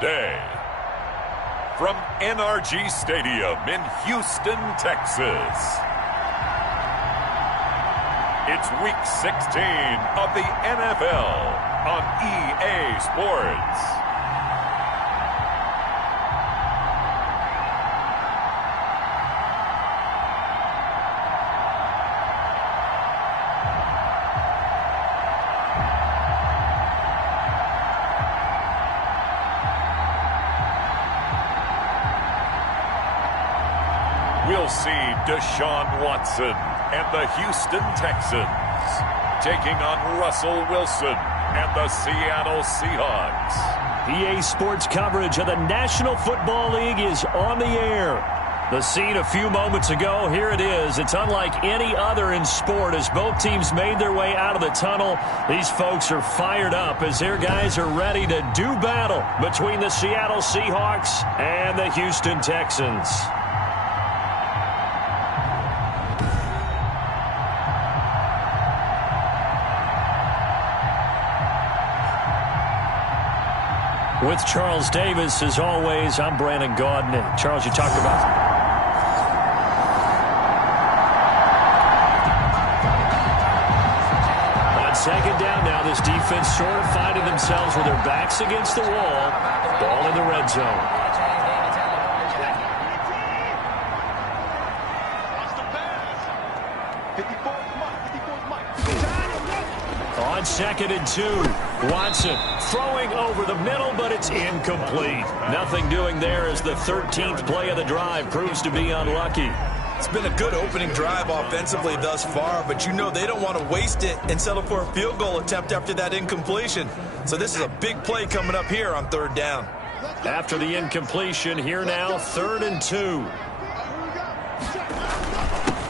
today. From NRG Stadium in Houston, Texas, it's Week 16 of the NFL on EA Sports. We'll see Deshaun Watson and the Houston Texans taking on Russell Wilson and the Seattle Seahawks. EA Sports coverage of the National Football League is on the air. The scene a few moments ago, here it is. It's unlike any other in sport as both teams made their way out of the tunnel. These folks are fired up as their guys are ready to do battle between the Seattle Seahawks and the Houston Texans. With Charles Davis, as always, I'm Brandon Gaudin. Charles, you talked about... On second down now, this defense sort of finding themselves with their backs against the wall. Ball in the red zone. On 2nd and 2, Watson throwing over the middle, but it's incomplete. Nothing doing there as the 13th play of the drive proves to be unlucky. It's been a good opening drive offensively thus far, but you know they don't want to waste it and settle for a field goal attempt after that incompletion. So this is a big play coming up here on 3rd down. After the incompletion, here now, 3rd and 2.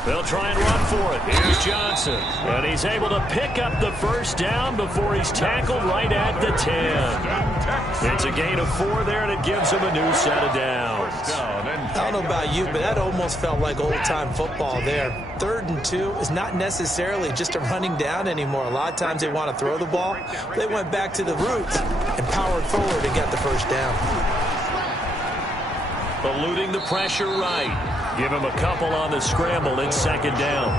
They'll try and run for it. Here's Johnson. And he's able to pick up the first down before he's tackled right at the 10. It's a gain of 4 there, and it gives him a new set of downs. I don't know about you, but that almost felt like old-time football there. 3rd and 2 is not necessarily just a running down anymore. A lot of times they want to throw the ball. They went back to the roots and powered forward to get the first down. Eluding the pressure right. Give him a couple on the scramble in 2nd down.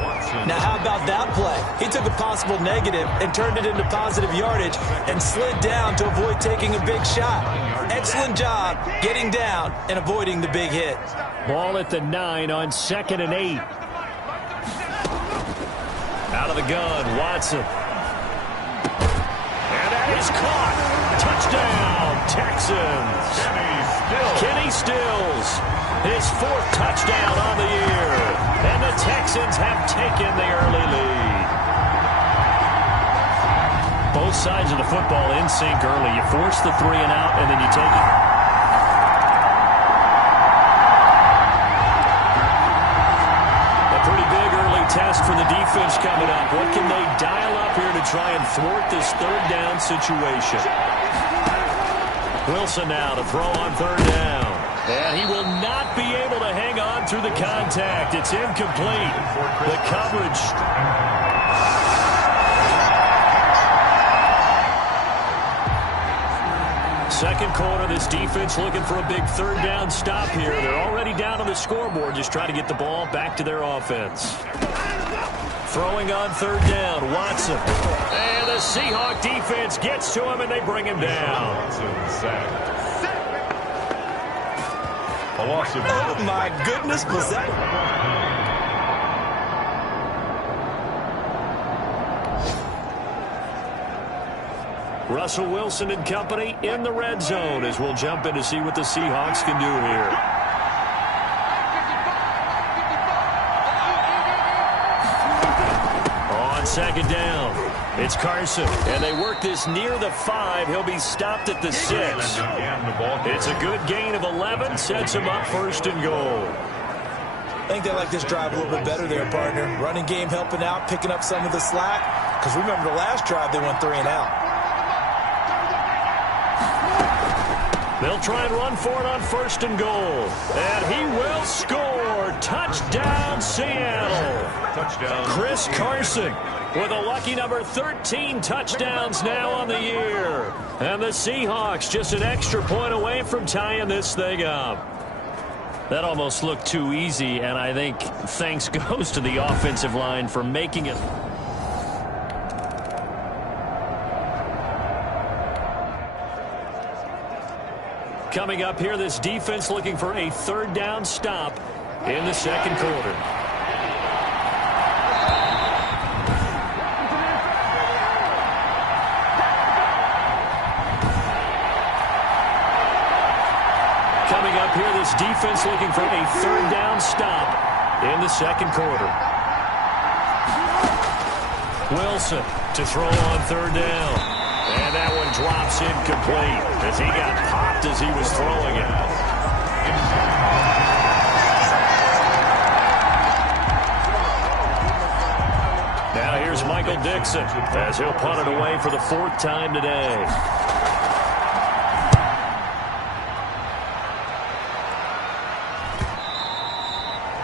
Now, how about that play? He took a possible negative and turned it into positive yardage and slid down to avoid taking a big shot. Excellent job getting down and avoiding the big hit. Ball at the 9 on 2nd and 8. Out of the gun, Watson. And that is caught. Touchdown, Texans. Kenny Stills. His 4th touchdown on the year. And the Texans have taken the early lead. Both sides of the football in sync early. You force the 3 and out, and then you take it. A pretty big early test for the defense coming up. What can they dial up here to try and thwart this 3rd down situation? Wilson now to throw on 3rd down. And he will not be able to hang on through the contact. It's incomplete. The coverage. Second quarter, this defense looking for a big 3rd down stop here. They're already down on the scoreboard, just trying to get the ball back to their offense. Throwing on 3rd down, Watson. And the Seahawk defense gets to him, and they bring him down. Oh, my goodness, was that... Russell Wilson and company in the red zone as we'll jump in to see what the Seahawks can do here. On 2nd down, it's Carson. And they work this near the 5. He'll be stopped at the 6. It's a good gain of 11. Sets him up 1st and goal. I think they like this drive a little bit better there, partner. Running game helping out, picking up some of the slack. Because remember the last drive, they went 3 and out. They'll try and run for it on 1st and goal. And he will score. Touchdown, Seattle. Touchdown. Chris Carson with a lucky number 13 touchdowns now on the year. And the Seahawks just an extra point away from tying this thing up. That almost looked too easy, and I think thanks goes to the offensive line for making it. Coming up here, this defense looking for a third down stop in the second quarter. Coming up here, this defense looking for a third down stop in the second quarter. Wilson to throw on third down. And that one drops incomplete as he got popped as he was throwing it. Now here's Michael Dixon as he'll punt it away for the fourth time today.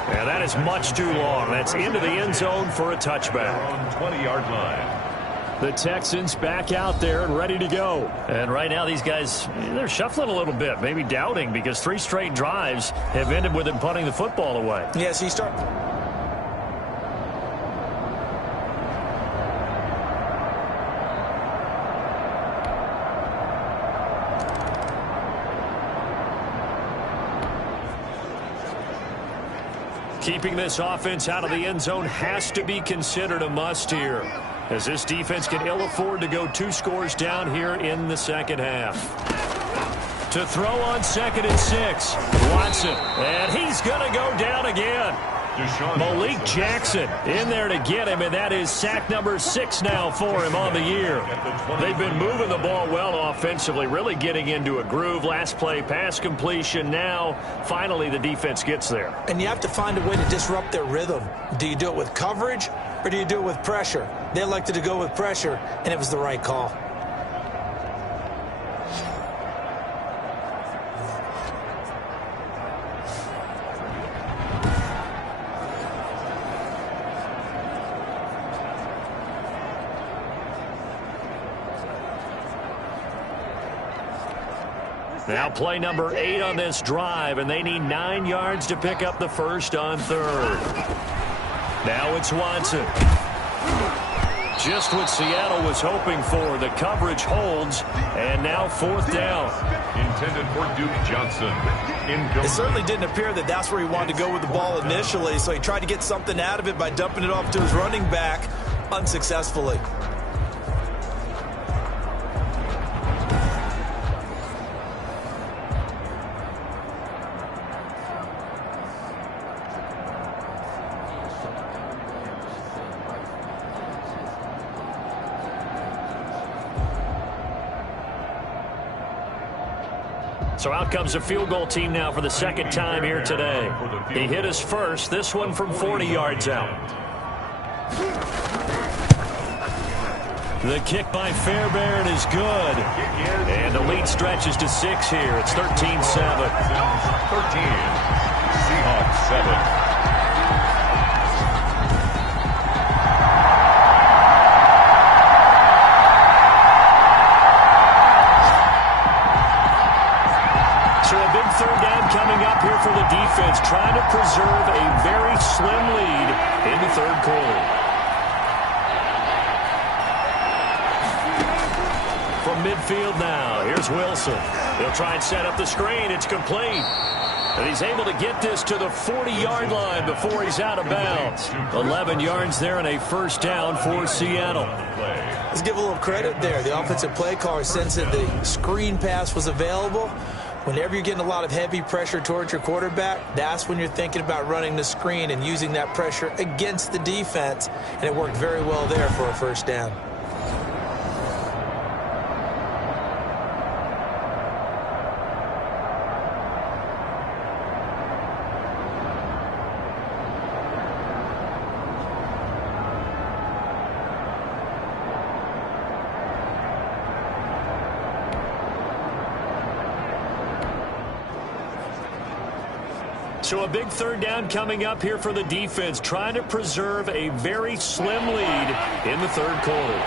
And that is much too long. That's into the end zone for a touchback. On 20-yard line. The Texans back out there and ready to go. And right now these guys, they're shuffling a little bit, maybe doubting, because 3 straight drives have ended with them punting the football away. Yeah, so you start. Keeping this offense out of the end zone has to be considered a must here, as this defense can ill afford to go 2 scores down here in the second half. To throw on 2nd and 6, Watson, and he's going to go down again. Malik Jackson in there to get him, and that is sack number 6 now for him on the year. They've been moving the ball well offensively, really getting into a groove. Last play, pass completion. Now, finally, the defense gets there. And you have to find a way to disrupt their rhythm. Do you do it with coverage, or do you do it with pressure? They elected to go with pressure, and it was the right call. Now play number 8 on this drive, and they need 9 yards to pick up the first on 3rd. Now it's Watson. Just what Seattle was hoping for. The coverage holds, and now 4th down. Intended for Duke Johnson. It certainly didn't appear that that's where he wanted to go with the ball initially, so he tried to get something out of it by dumping it off to his running back unsuccessfully. So out comes a field goal team now for the second time here today. He hit us first, this one from 40 yards out. The kick by Fairbairn is good. And the lead stretches to 6 here. It's 13-7. 13. Seahawks 7. Third down coming up here for the defense, trying to preserve a very slim lead in the third quarter. From midfield now, here's Wilson. He'll try and set up the screen. It's complete. And he's able to get this to the 40-yard line before he's out of bounds. 11 yards there and a first down for Seattle. Let's give a little credit there. The offensive play caller sensed that the screen pass was available. Whenever you're getting a lot of heavy pressure towards your quarterback, that's when you're thinking about running the screen and using that pressure against the defense. And it worked very well there for a first down. So a big third down coming up here for the defense, trying to preserve a very slim lead in the third quarter.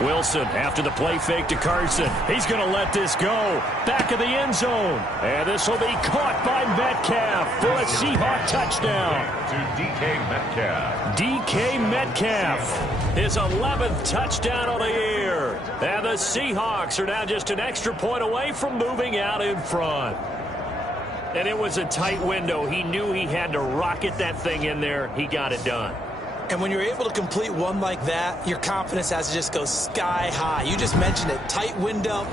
Wilson after the play fake to Carson. He's going to let this go. Back of the end zone. And this will be caught by Metcalf for a Seahawk touchdown. To DK Metcalf. DK Metcalf, his 11th touchdown on the year. And the Seahawks are now just an extra point away from moving out in front. And it was a tight window. He knew he had to rocket that thing in there. He got it done. And when you're able to complete one like that, your confidence has to just go sky high. You just mentioned it. Tight window.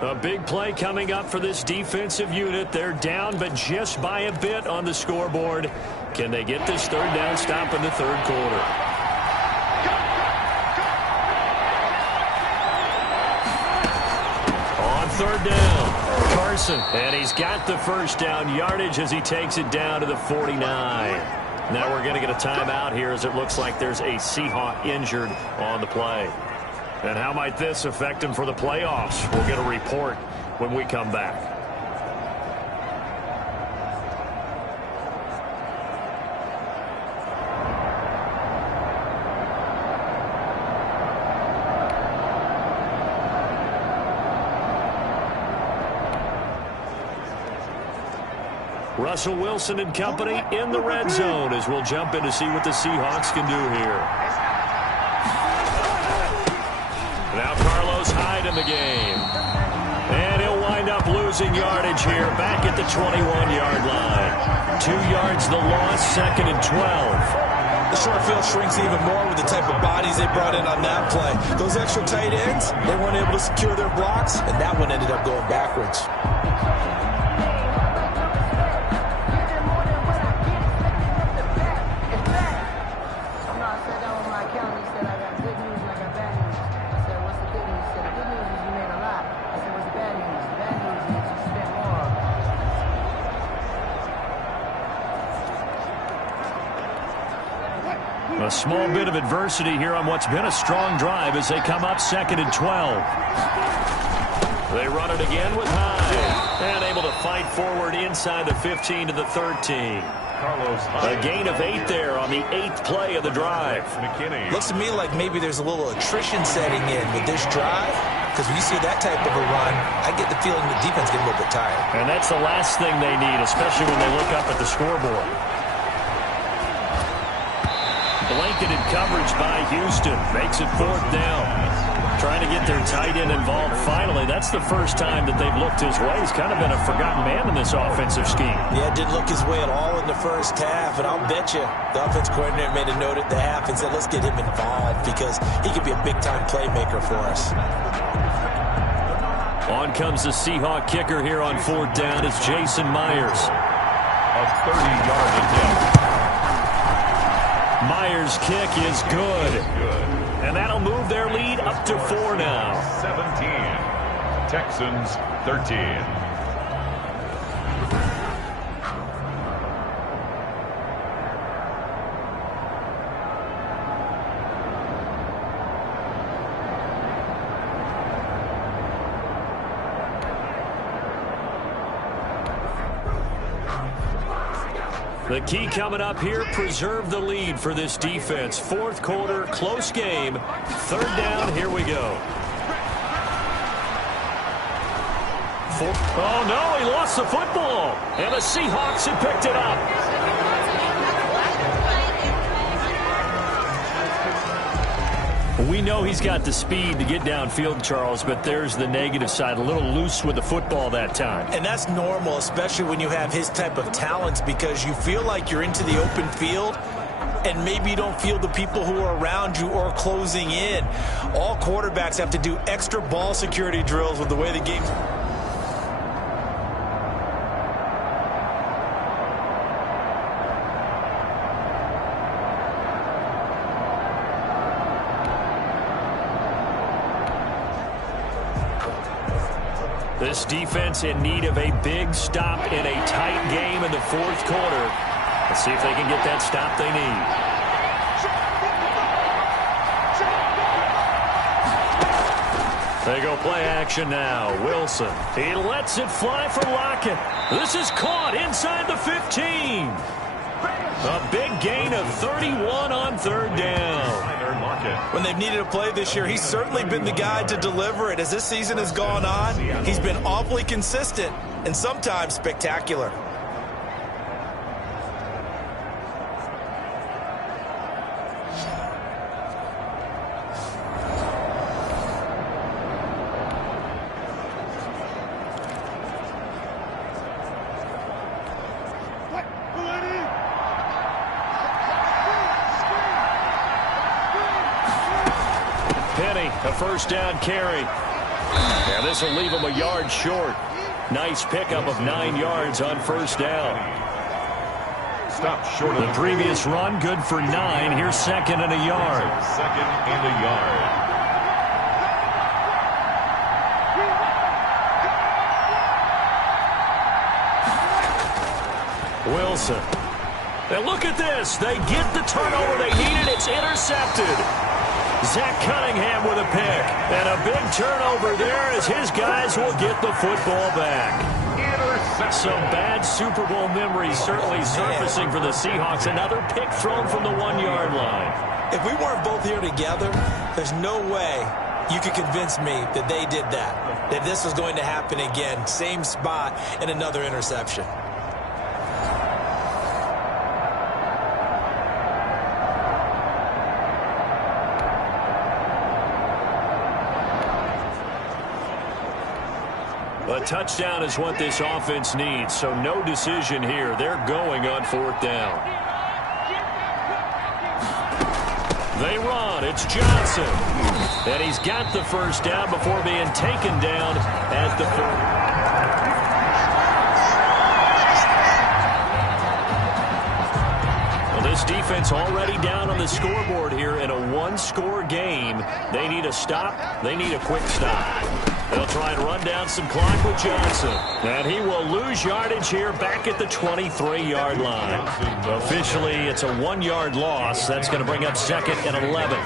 A big play coming up for this defensive unit. They're down, but just by a bit on the scoreboard. Can they get this third down stop in the third quarter? On third down. Carson, and he's got the first down yardage as he takes it down to the 49. Now we're going to get a timeout here as it looks like there's a Seahawk injured on the play. And how might this affect him for the playoffs? We'll get a report when we come back. Russell Wilson and company in the red zone as we'll jump in to see what the Seahawks can do here. Now Carlos Hyde in the game. And he'll wind up losing yardage here back at the 21-yard line. 2 yards the loss, 2nd and 12. The short field shrinks even more with the type of bodies they brought in on that play. Those extra tight ends, they weren't able to secure their blocks, and that one ended up going backwards. A small bit of adversity here on what's been a strong drive as they come up 2nd and 12. They run it again with Hyde. And able to fight forward inside the 15 to the 13. A gain of 8 there on the 8th play of the drive. Looks to me like maybe there's a little attrition setting in with this drive. Because when you see that type of a run, I get the feeling the defense getting a little bit tired. And that's the last thing they need, especially when they look up at the scoreboard. Blanketed coverage by Houston. Makes it 4th down. Trying to get their tight end involved finally. That's the first time that they've looked his way. He's kind of been a forgotten man in this offensive scheme. Yeah, didn't look his way at all in the first half. And I'll bet you the offense coordinator made a note at the half and said, let's get him involved because he could be a big-time playmaker for us. On comes the Seahawk kicker here on 4th down. It's Jason Myers. A 30-yard attempt. Myers' kick is good. And that'll move their lead up to 4 now. 17. Texans 13. The key coming up here, preserve the lead for this defense. 4th quarter, close game. 3rd down, here we go. Oh, no, he lost the football. And the Seahawks have picked it up. We know he's got the speed to get downfield, Charles, but there's the negative side. A little loose with the football that time. And that's normal, especially when you have his type of talents, because you feel like you're into the open field and maybe you don't feel the people who are around you or closing in. All quarterbacks have to do extra ball security drills with the way the game's... This defense in need of a big stop in a tight game in the 4th quarter. Let's see if they can get that stop they need. They go play action now. Wilson. He lets it fly for Lockett. This is caught inside the 15. A big gain of 31 on third down. When they've needed a play this year, he's certainly been the guy to deliver it. As this season has gone on, he's been awfully consistent and sometimes spectacular. A first down carry. And this will leave him a yard short. Nice pickup of 9 yards on first down. Stop short of the previous run, good for 9. Here's second and a yard. Second and a yard. Wilson. And look at this. They get the turnover they needed. It's intercepted. Zach Cunningham with a pick. And a big turnover there as his guys will get the football back. Some bad Super Bowl memories certainly surfacing for the Seahawks. Another pick thrown from the 1-yard line. If we weren't both here together, there's no way you could convince me that they did that this was going to happen again. Same spot and another interception. A touchdown is what this offense needs, so no decision here. They're going on fourth down. They run. It's Johnson. And he's got the first down before being taken down at the 4. Well, this defense already down on the scoreboard here in a one-score game. They need a stop. They need a quick stop. They'll try and run down some clock with Johnson. And he will lose yardage here back at the 23-yard line. Officially, it's a 1-yard loss. That's going to bring up second and 11.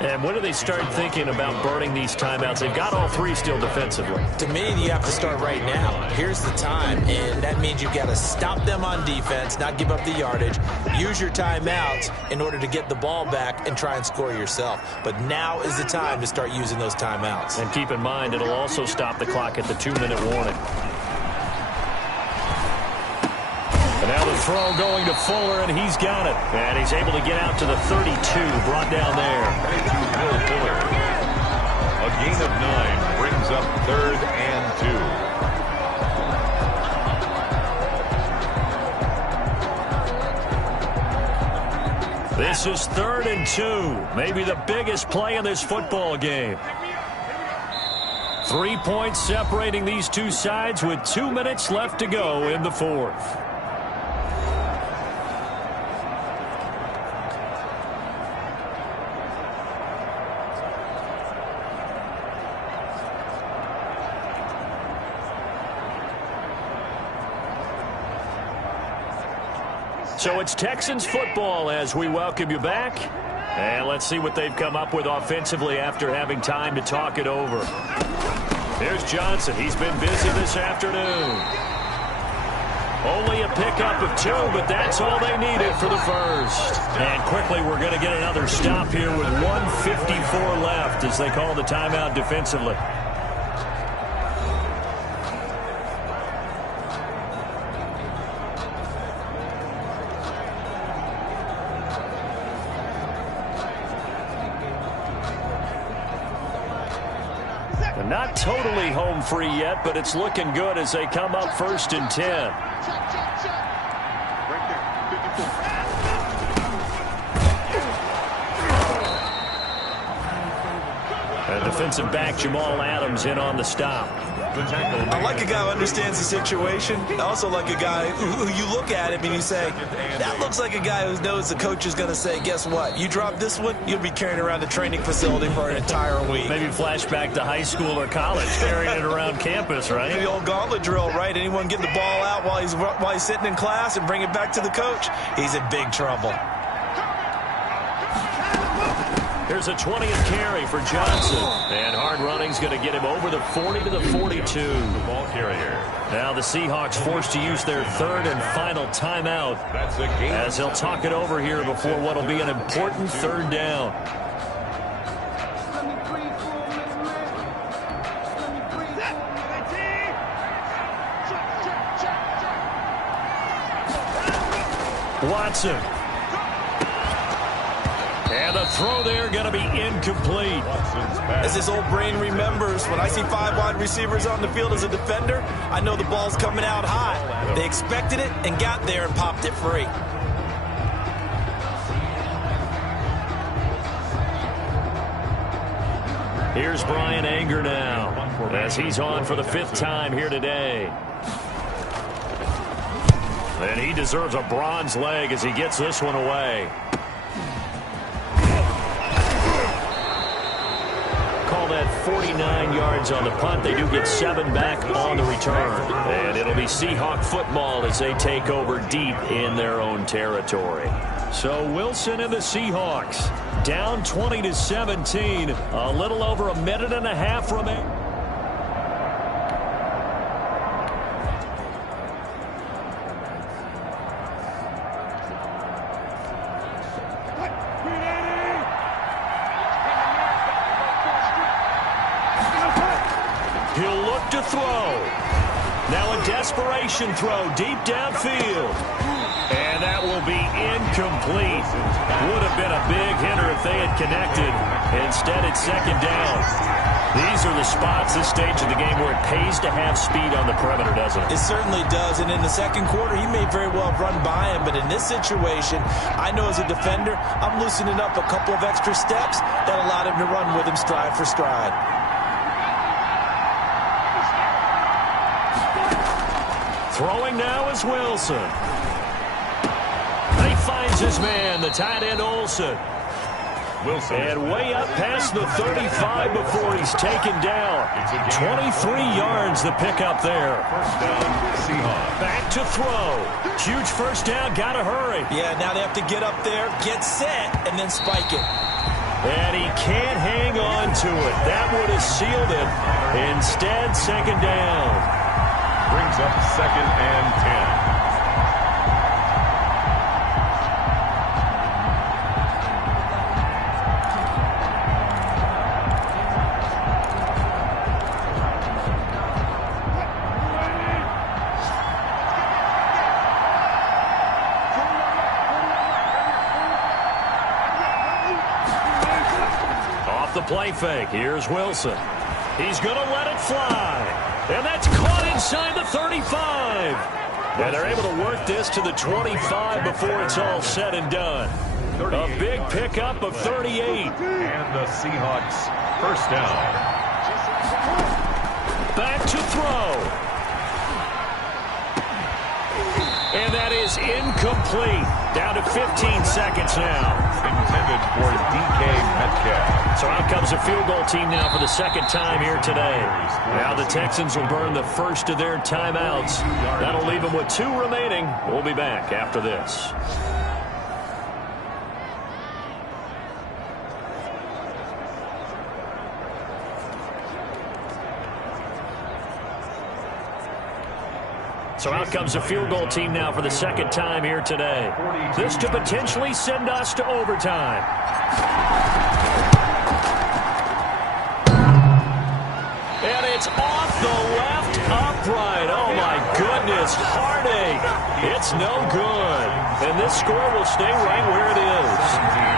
And when do they start thinking about burning these timeouts? They've got all 3 still defensively. To me, you have to start right now. Here's the time, and that means you've got to stop them on defense, not give up the yardage, use your timeouts in order to get the ball back and try and score yourself. But now is the time to start using those timeouts. And keep in mind, it'll also stop the clock at the 2-minute warning. And now the throw going to Fuller, and he's got it. And he's able to get out to the 32, brought down there. Fuller. A gain of 9 brings up 3rd and 2. This is 3rd and 2. Maybe the biggest play in this football game. 3 points separating these two sides with 2 minutes left to go in the 4th. So it's Texans football as we welcome you back. And let's see what they've come up with offensively after having time to talk it over. Here's Johnson. He's been busy this afternoon. Only a pickup of 2, but that's all they needed for the first. And quickly we're going to get another stop here with 1:54 left as they call the timeout defensively. Not totally home free yet, but it's looking good as they come up 1st and 10. And defensive back Jamal Adams in on the stop. I like a guy who understands the situation. I also like a guy who you look at him and you say, that looks like a guy who knows the coach is going to say, guess what? You drop this one, you'll be carrying around the training facility for an entire week. Maybe flashback to high school or college, carrying it around campus, right? The old gauntlet drill, right? Anyone get the ball out while he's sitting in class and bring it back to the coach? He's in big trouble. Here's a 20th carry for Johnson. And hard running running's going to get him over the 40 to the 42. The ball carrier. Now the Seahawks forced to use their third and final timeout That's a game. as they'll talk it over here before what will be an important third down. Watson. And the throw there going to be incomplete. As his old brain remembers, when I see 5 wide receivers on the field as a defender, I know the ball's coming out high. They expected it and got there and popped it free. Here's Brian Anger now as he's on for the 5th time here today. And he deserves a bronze leg as he gets this one away. Call that 49 yards on the punt. They do get 7 back on the return. And it'll be Seahawk football as they take over deep in their own territory. So Wilson and the Seahawks down 20-17. A little over a minute and a half remaining. He'll look to throw. Now a desperation throw deep downfield. And that will be incomplete. Would have been a big hitter if they had connected. Instead, it's 2nd down. These are the spots, this stage of the game, where it pays to have speed on the perimeter, doesn't it? It certainly does, and in the second quarter, he may very well have run by him, but in this situation, I know as a defender, I'm loosening up a couple of extra steps that allowed him to run with him stride for stride. Throwing now is Wilson. And he finds his man, the tight end Olsen. Wilson. And way up past the 35 before he's taken down. 23 yards the pickup there. First down, Seahawks. Back to throw. Huge first down, gotta hurry. Yeah, now they have to get up there, get set, and then spike it. And he can't hang on to it. That would have sealed it. Instead, 2nd down. Brings up 2nd and 10. Off the play fake. Here's Wilson. He's going to let it fly. And that's caught inside the 35. And they're able to work this to the 25 before it's all said and done. A big pickup of 38. And the Seahawks first down. Back to throw. And that is incomplete. Down to 15 seconds now. Intended for DK Metcalf. So out comes a field goal team now for the 2nd time here today. Now the Texans will burn the first of their timeouts. That'll leave them with 2 remaining. We'll be back after this. So out comes a field goal team now for the 2nd time here today. This to potentially send us to overtime. And it's off the left upright. Oh, my goodness. Heartache. It's no good. And this score will stay right where it is.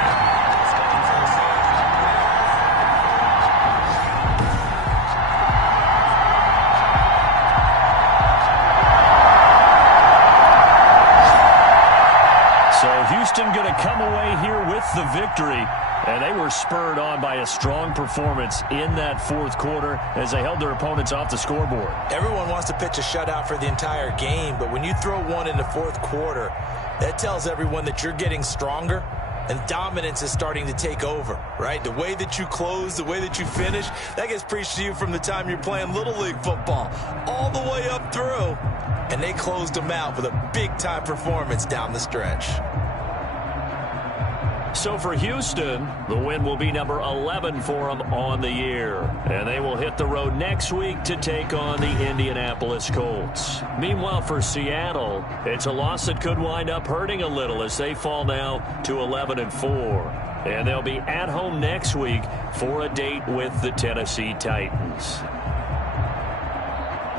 Houston going to come away here with the victory, and they were spurred on by a strong performance in that 4th quarter as they held their opponents off the scoreboard. Everyone wants to pitch a shutout for the entire game, but when you throw one in the 4th quarter, that tells everyone that you're getting stronger and dominance is starting to take over, right? The way that you close, the way that you finish, that gets preached to you from the time you're playing Little League football all the way up through, and they closed them out with a big-time performance down the stretch. So for Houston, the win will be number 11 for them on the year. And they will hit the road next week to take on the Indianapolis Colts. Meanwhile, for Seattle, it's a loss that could wind up hurting a little as they fall now to 11-4. And they'll be at home next week for a date with the Tennessee Titans.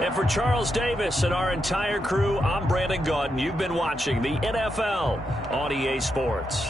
And for Charles Davis and our entire crew, I'm Brandon Gaudin. You've been watching the NFL on EA Sports.